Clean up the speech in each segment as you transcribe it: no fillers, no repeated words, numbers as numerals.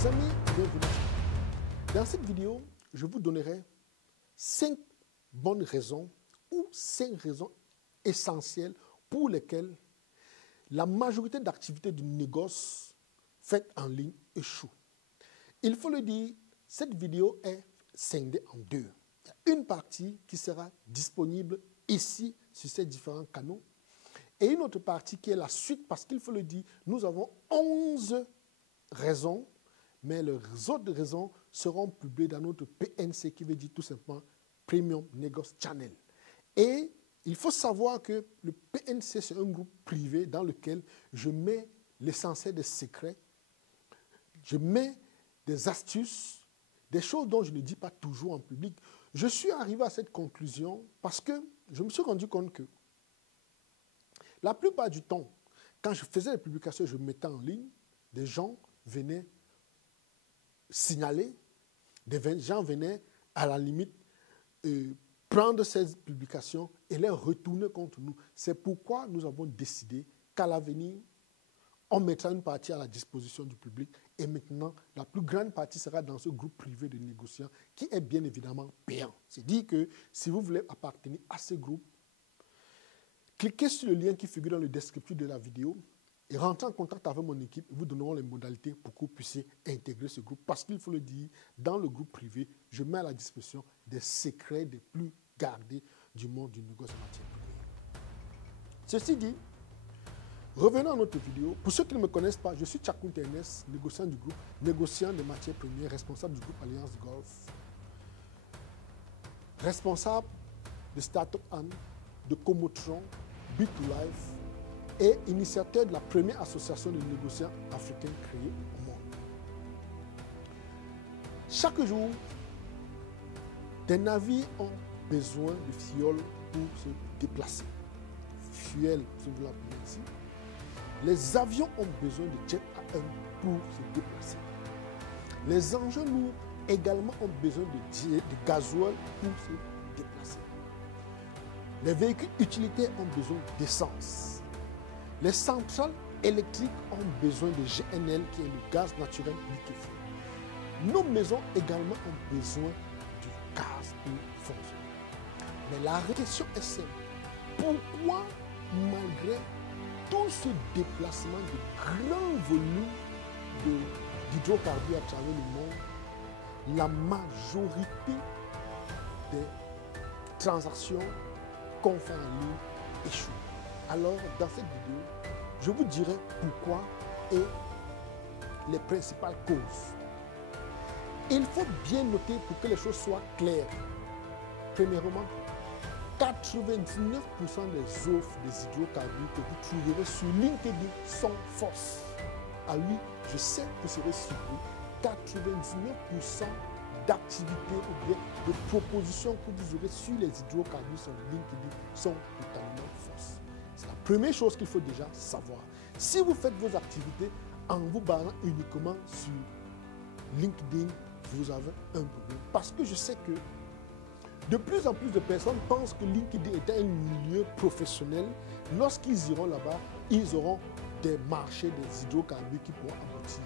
Mes amis, bienvenue. Dans cette vidéo, je vous donnerai 5 bonnes raisons ou 5 raisons essentielles pour lesquelles la majorité d'activités du négoce faites en ligne échouent. Il faut le dire, cette vidéo est scindée en deux. Il y a une partie qui sera disponible ici sur ces différents canaux et une autre partie qui est la suite parce qu'il faut le dire, nous avons 11 raisons, mais les autres raisons seront publiées dans notre PNC qui veut dire tout simplement Premium Negoce Channel. Et il faut savoir que le PNC, c'est un groupe privé dans lequel je mets l'essentiel des secrets, je mets des astuces, des choses dont je ne dis pas toujours en public. Je suis arrivé à cette conclusion parce que je me suis rendu compte que la plupart du temps, quand je faisais les publications, je mettais en ligne, des gens venaient signaler, des gens venaient à la limite prendre ces publications et les retourner contre nous. C'est pourquoi nous avons décidé qu'à l'avenir, on mettra une partie à la disposition du public et maintenant, la plus grande partie sera dans ce groupe privé de négociants qui est bien évidemment payant. C'est-à-dire que si vous voulez appartenir à ce groupe, cliquez sur le lien qui figure dans le descriptif de la vidéo et rentrez en contact avec mon équipe. Vous donnerons les modalités pour que vous puissiez intégrer ce groupe. Parce qu'il faut le dire, dans le groupe privé, je mets à la disposition des secrets les plus gardés du monde du négoce en matière première. Ceci dit, revenons à notre vidéo. Pour ceux qui ne me connaissent pas, je suis Tchakoun Ernest, négociant du groupe, négociant des matières premières, responsable du groupe Alliance Golf, responsable de Startup Anne, de Comotron, Bit2Life et initiateur de la première association de négociants africains créée au monde. Chaque jour, des navires ont besoin de fioles pour se déplacer. Fuel, si vous l'appelez ici. Les avions ont besoin de jet A1 pour se déplacer. Les engins lourds également ont besoin de gasoil pour se déplacer. Les véhicules utilitaires ont besoin d'essence. Les centrales électriques ont besoin de GNL, qui est le gaz naturel liquéfié. Nos maisons également ont besoin du gaz pour fonctionner. Mais la question est simple. Pourquoi, malgré tout ce déplacement de grands volumes d'hydrocarbures à travers le monde, la majorité des transactions qu'on fait en ligne échouent? Alors, dans cette vidéo, je vous dirai pourquoi et les principales causes. Il faut bien noter pour que les choses soient claires. Premièrement, 99% des offres des hydrocarbures que vous trouverez sur LinkedIn sont fausses. Ah oui, je sais que vous serez surpris. 99% d'activités ou bien de propositions que vous aurez sur les hydrocarbures sur LinkedIn sont totalement fausses. C'est la première chose qu'il faut déjà savoir. Si vous faites vos activités en vous basant uniquement sur LinkedIn, vous avez un problème. Parce que je sais que de plus en plus de personnes pensent que LinkedIn est un milieu professionnel. Lorsqu'ils iront là-bas, ils auront des marchés des hydrocarbures qui pourront aboutir.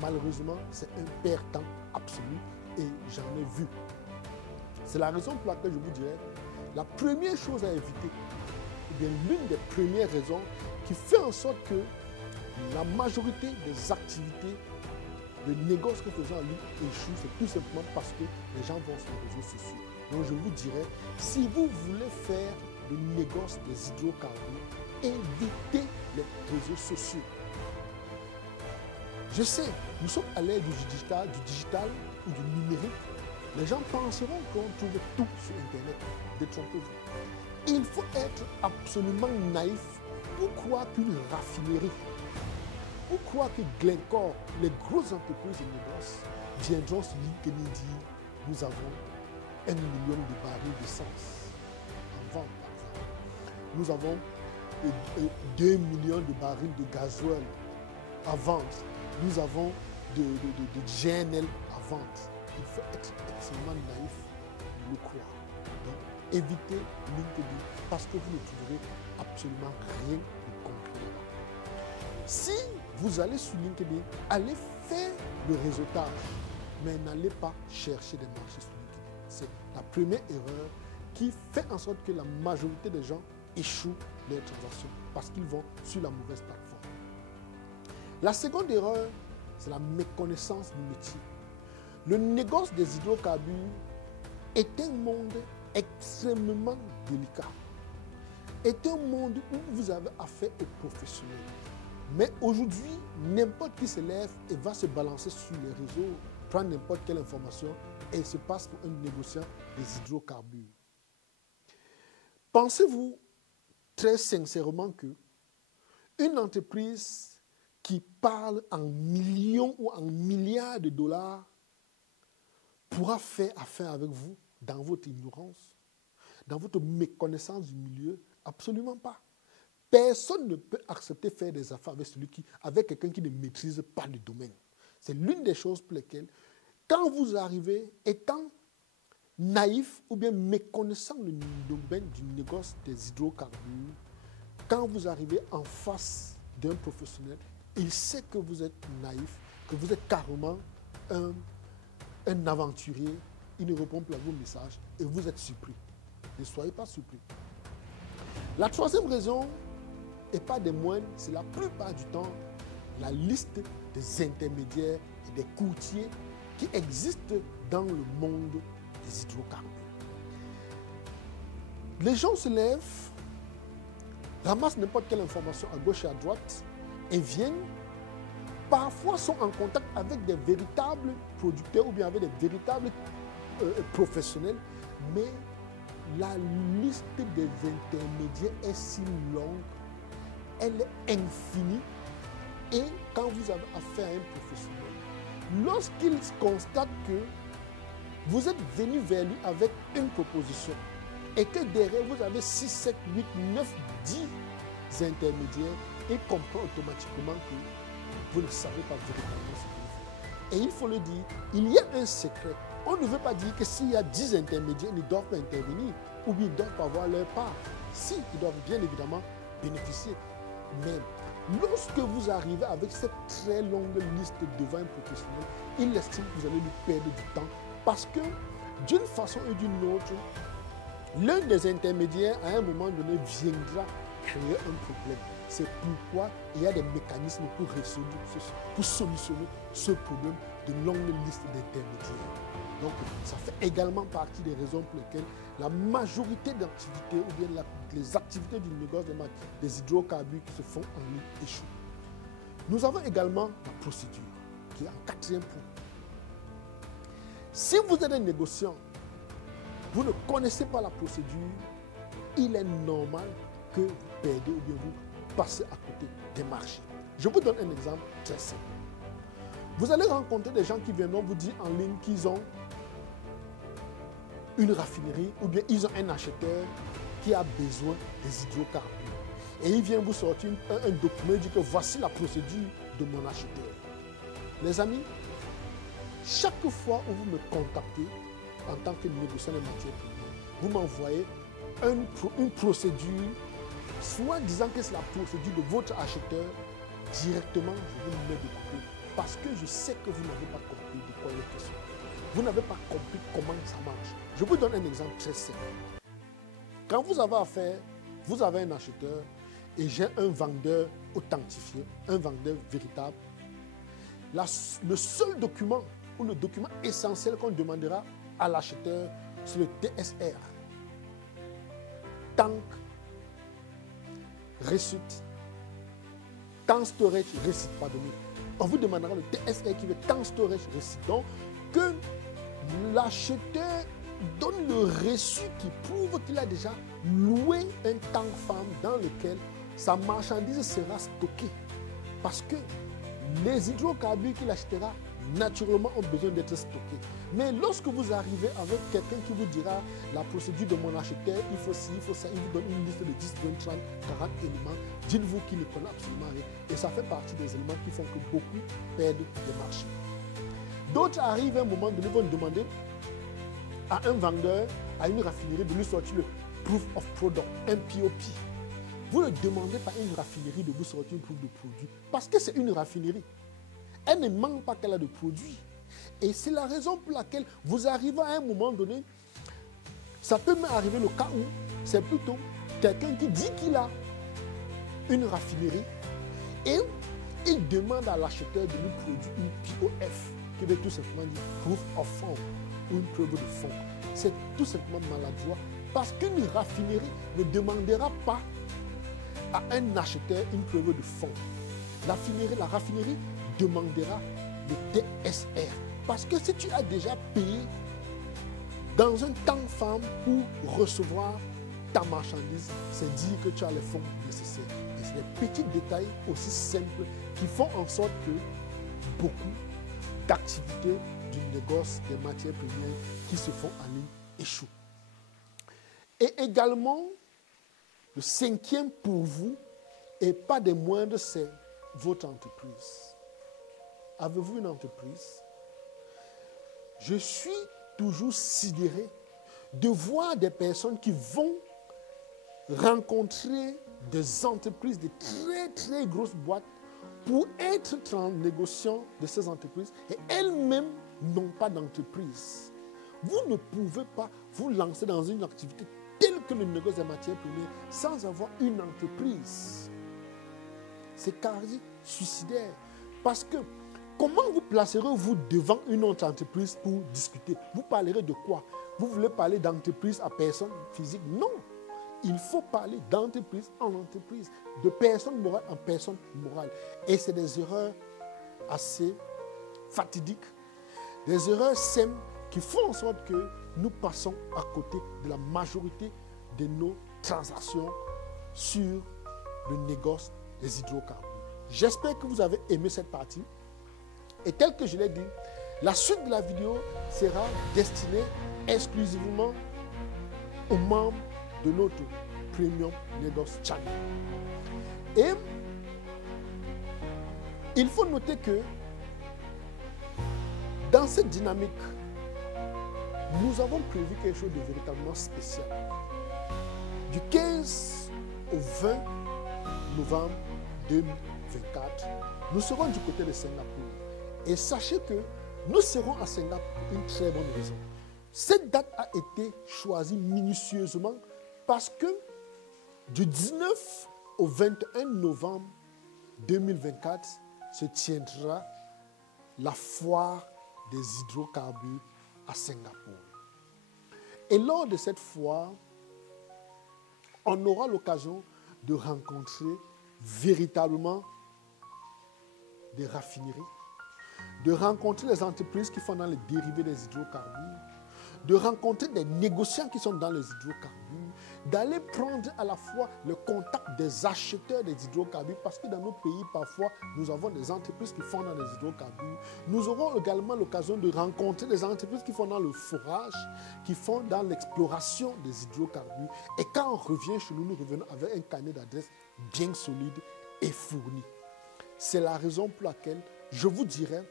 Malheureusement, c'est un perd-temps absolu et j'en ai vu. C'est la raison pour laquelle je vous dirais, la première chose à éviter, ou bien l'une des premières raisons qui fait en sorte que la majorité des activités de négoce que faisons en ligne échouent, c'est tout simplement parce que les gens vont sur les réseaux sociaux. Donc je vous dirais, si vous voulez faire le négoce des hydrocarbures, évitez les réseaux sociaux. Je sais, nous sommes à l'ère du digital ou du numérique. Les gens penseront qu'on trouve tout sur Internet. Détrompez-vous. Il faut être absolument naïf pour croire qu'une raffinerie, pour croire que Glencore, les grosses entreprises de négoce, viendront sur LinkedIn dire nous avons 1 million de barils d'essence en vente, par exemple. Nous avons 2 millions de barils de gasoil à vendre. Nous avons de GNL à vendre. Il faut être extrêmement naïf pour le croire. Donc, évitez LinkedIn parce que vous ne trouverez absolument rien de concret là-bas. Si vous allez sur LinkedIn, allez Faites le réseautage, mais n'allez pas chercher des marchés sur LinkedIn. C'est la première erreur qui fait en sorte que la majorité des gens échouent leurs transactions parce qu'ils vont sur la mauvaise plateforme. La seconde erreur, c'est la méconnaissance du métier. Le négoce des hydrocarbures est un monde extrêmement délicat. Est un monde où vous avez affaire aux professionnels. Mais aujourd'hui, n'importe qui se lève et va se balancer sur les réseaux, prendre n'importe quelle information et se passe pour un négociant des hydrocarbures. Pensez-vous très sincèrement que une entreprise qui parle en millions ou en milliards de dollars pourra faire affaire avec vous dans votre ignorance, dans votre méconnaissance du milieu? Absolument pas. Personne ne peut accepter faire des affaires avec quelqu'un qui ne maîtrise pas le domaine. C'est l'une des choses pour lesquelles, quand vous arrivez étant naïf ou bien méconnaissant le domaine du négoce des hydrocarbures, quand vous arrivez en face d'un professionnel, il sait que vous êtes naïf, que vous êtes carrément un aventurier, il ne répond plus à vos messages et vous êtes surpris. Ne soyez pas surpris. La troisième raison, et pas des moindres, c'est la plupart du temps la liste des intermédiaires et des courtiers qui existent dans le monde des hydrocarbures. Les gens se lèvent, ramassent n'importe quelle information à gauche et à droite et viennent, parfois sont en contact avec des véritables producteurs ou bien avec des véritables professionnels, mais la liste des intermédiaires est si longue, elle est infinie, et quand vous avez affaire à un professionnel, lorsqu'il constate que vous êtes venu vers lui avec une proposition et que derrière vous avez 6, 7, 8, 9, 10 intermédiaires, il comprend automatiquement que vous ne savez pas véritablement ce que vous faites. Et il faut le dire, il y a un secret. On ne veut pas dire que s'il y a 10 intermédiaires, ils ne doivent pas intervenir ou bien ils ne doivent pas avoir leur part. Si, ils doivent bien évidemment bénéficier. Mais lorsque vous arrivez avec cette très longue liste devant un professionnel, il estime que vous allez lui perdre du temps parce que d'une façon ou d'une autre, l'un des intermédiaires à un moment donné viendra créer un problème. C'est pourquoi il y a des mécanismes pour résoudre, pour solutionner ce problème de longue liste d'intermédiaires. Donc, ça fait également partie des raisons pour lesquelles la majorité d'activités ou bien les activités du négoce des hydrocarbures qui se font en ligne échouent. Nous avons également la procédure, qui est en quatrième point. Si vous êtes un négociant, vous ne connaissez pas la procédure, il est normal que vous perdez ou bien vous passez à côté des marchés. Je vous donne un exemple très simple. Vous allez rencontrer des gens qui viendront vous dire en ligne qu'ils ont une raffinerie ou bien ils ont un acheteur qui a besoin des hydrocarbures. Et il vient vous sortir un document, il dit que voici la procédure de mon acheteur. Les amis, chaque fois où vous me contactez en tant que négociant de matières premières, vous m'envoyez une procédure, soit disant que c'est la procédure de votre acheteur, directement je vous mets de côté. Parce que je sais que vous n'avez pas compris de quoi il est question. Vous n'avez pas compris comment ça marche. Je vous donne un exemple très simple. Quand vous avez affaire, vous avez un acheteur et j'ai un vendeur authentifié, un vendeur véritable. Le seul document ou le document essentiel qu'on demandera à l'acheteur, c'est le TSR. Tank, receipt, tank storage, receipt, pardonnez. On vous demandera le TSR qui veut tank storage receipt. Donc, que l'acheteur donne le reçu qui prouve qu'il a déjà loué un tank farm dans lequel sa marchandise sera stockée. Parce que les hydrocarbures qu'il achètera, naturellement, ont besoin d'être stockés. Mais lorsque vous arrivez avec quelqu'un qui vous dira la procédure de mon acheteur, il faut ci, il faut ça, il vous donne une liste de 10, 20, 30, 40 éléments, dites-vous qu'il ne connaît absolument rien. Et ça fait partie des éléments qui font que beaucoup perdent des marchés. D'autres arrivent à un moment donné, vont demander à un vendeur, à une raffinerie de lui sortir le Proof of Product, un POP. Vous ne demandez pas à une raffinerie de vous sortir une proof de produit parce que c'est une raffinerie. Elle ne manque pas qu'elle a de produits. Et c'est la raison pour laquelle vous arrivez à un moment donné, ça peut même arriver le cas où c'est plutôt quelqu'un qui dit qu'il a une raffinerie et il demande à l'acheteur de lui produire une POF, qui veut tout simplement dire Proof of Fund, ou une preuve de fonds. C'est tout simplement maladroit parce qu'une raffinerie ne demandera pas à un acheteur une preuve de fonds. La raffinerie demandera le TSR. Parce que si tu as déjà payé dans un temps ferme pour recevoir ta marchandise, c'est dire que tu as les fonds nécessaires. Et c'est des petits détails aussi simples qui font en sorte que beaucoup d'activités du négoce des matières premières qui se font en ligne échouent. Et également, le cinquième pour vous, et pas des moindres, c'est votre entreprise. Avez-vous une entreprise? Je suis toujours sidéré de voir des personnes qui vont rencontrer des entreprises, de très très grosses boîtes pour être négociants de ces entreprises et elles-mêmes n'ont pas d'entreprise. Vous ne pouvez pas vous lancer dans une activité telle que le négoce des matières premières sans avoir une entreprise. C'est quasi suicidaire parce que comment vous placerez-vous devant une autre entreprise pour discuter? Vous parlerez de quoi? Vous voulez parler d'entreprise à personne physique? Non. Il faut parler d'entreprise en entreprise, de personne morale en personne morale. Et c'est des erreurs assez fatidiques, des erreurs simples qui font en sorte que nous passons à côté de la majorité de nos transactions sur le négoce des hydrocarbures. J'espère que vous avez aimé cette partie. Et tel que je l'ai dit, la suite de la vidéo sera destinée exclusivement aux membres de notre Premium Négoce Channel. Et il faut noter que dans cette dynamique, nous avons prévu quelque chose de véritablement spécial. Du 15 au 20 novembre 2024, nous serons du côté de Singapour. Et sachez que nous serons à Singapour pour une très bonne raison. Cette date a été choisie minutieusement parce que du 19 au 21 novembre 2024 se tiendra la foire des hydrocarbures à Singapour. Et lors de cette foire, on aura l'occasion de rencontrer véritablement des raffineries, de rencontrer les entreprises qui font dans les dérivés des hydrocarbures, de rencontrer des négociants qui sont dans les hydrocarbures, d'aller prendre à la fois le contact des acheteurs des hydrocarbures, parce que dans nos pays, parfois, nous avons des entreprises qui font dans les hydrocarbures. Nous aurons également l'occasion de rencontrer des entreprises qui font dans le forage, qui font dans l'exploration des hydrocarbures. Et quand on revient chez nous, nous revenons avec un carnet d'adresses bien solide et fourni. C'est la raison pour laquelle je vous dirais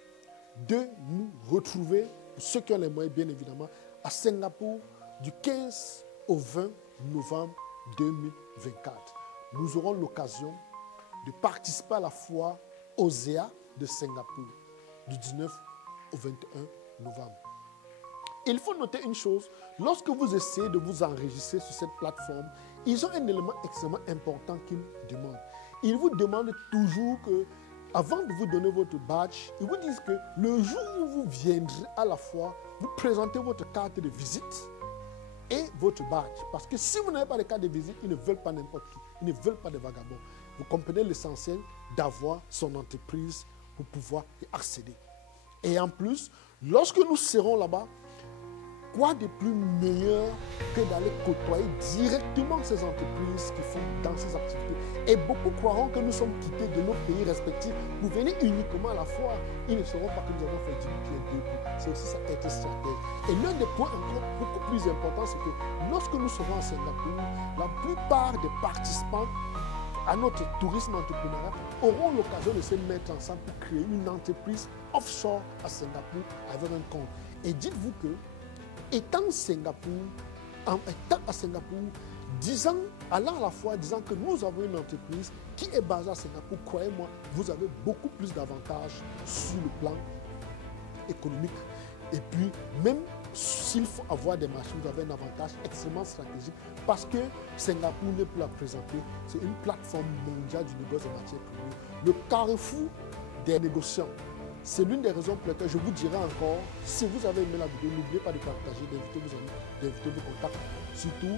de nous retrouver, pour ceux qui ont les moyens bien évidemment, à Singapour du 15 au 20 novembre 2024. Nous aurons l'occasion de participer à la foire OSEA de Singapour du 19 au 21 novembre. Il faut noter une chose, lorsque vous essayez de vous enregistrer sur cette plateforme, ils ont un élément extrêmement important qu'ils demandent. Ils vous demandent toujours que, avant de vous donner votre badge, ils vous disent que le jour où vous viendrez à la foire, vous présentez votre carte de visite et votre badge. Parce que si vous n'avez pas de carte de visite, ils ne veulent pas n'importe qui. Ils ne veulent pas de vagabonds. Vous comprenez l'essentiel d'avoir son entreprise pour pouvoir y accéder. Et en plus, lorsque nous serons là-bas, quoi de plus meilleur que d'aller côtoyer directement ces entreprises qui font dans ces activités. Et beaucoup croiront que nous sommes quittés de nos pays respectifs pour venir uniquement à la foire. Ils ne sauront pas que nous avons fait du bien 2 coups. C'est aussi ça être stratège. Et l'un des points encore beaucoup plus importants, c'est que lorsque nous serons à Singapour, la plupart des participants à notre tourisme entrepreneurial auront l'occasion de se mettre ensemble pour créer une entreprise offshore à Singapour avec un compte. Et dites-vous que étant à Singapour, allant à la fois, disant que nous avons une entreprise qui est basée à Singapour. Croyez-moi, vous avez beaucoup plus d'avantages sur le plan économique. Et puis, même s'il faut avoir des marchés, vous avez un avantage extrêmement stratégique parce que Singapour n'est plus à présenter. C'est une plateforme mondiale du négoce des matières premières. Le carrefour des négociants. C'est l'une des raisons pour lesquelles je vous dirai encore, si vous avez aimé la vidéo, n'oubliez pas de partager, d'inviter vos amis, d'inviter vos contacts. Surtout,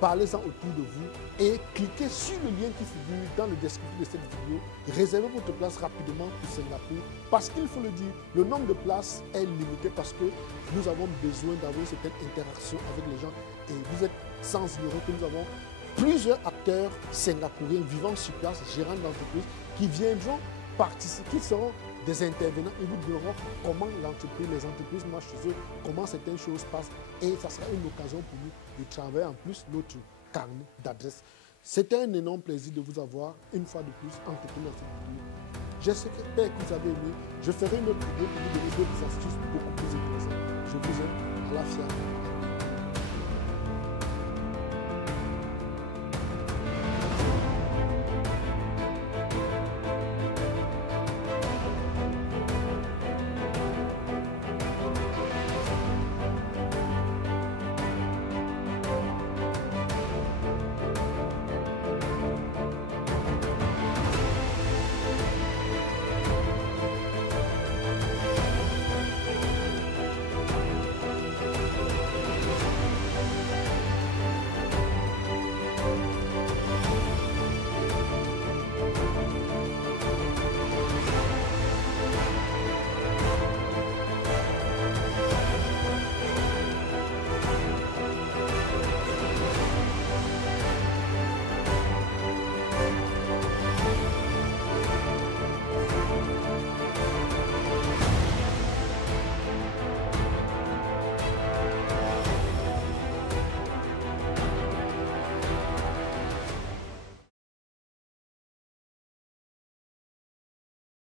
parlez-en autour de vous et cliquez sur le lien qui figure dans le descriptif de cette vidéo. Réservez votre place rapidement pour Singapour parce qu'il faut le dire, le nombre de places est limité parce que nous avons besoin d'avoir cette interaction avec les gens et vous êtes sans ignorer que nous avons plusieurs acteurs singapouriens vivant sur place, gérants d'entreprises qui viendront participer, qui seront des intervenants et vous diront comment les entreprises marchent chez eux, comment certaines choses passent et ça sera une occasion pour nous de travailler en plus notre carnet d'adresses. C'était un énorme plaisir de vous avoir une fois de plus entretenu dans cette vidéo. J'espère que vous avez aimé. Je ferai une autre vidéo pour vous donner d'autres astuces beaucoup plus intéressantes. Je vous aime. À la fière.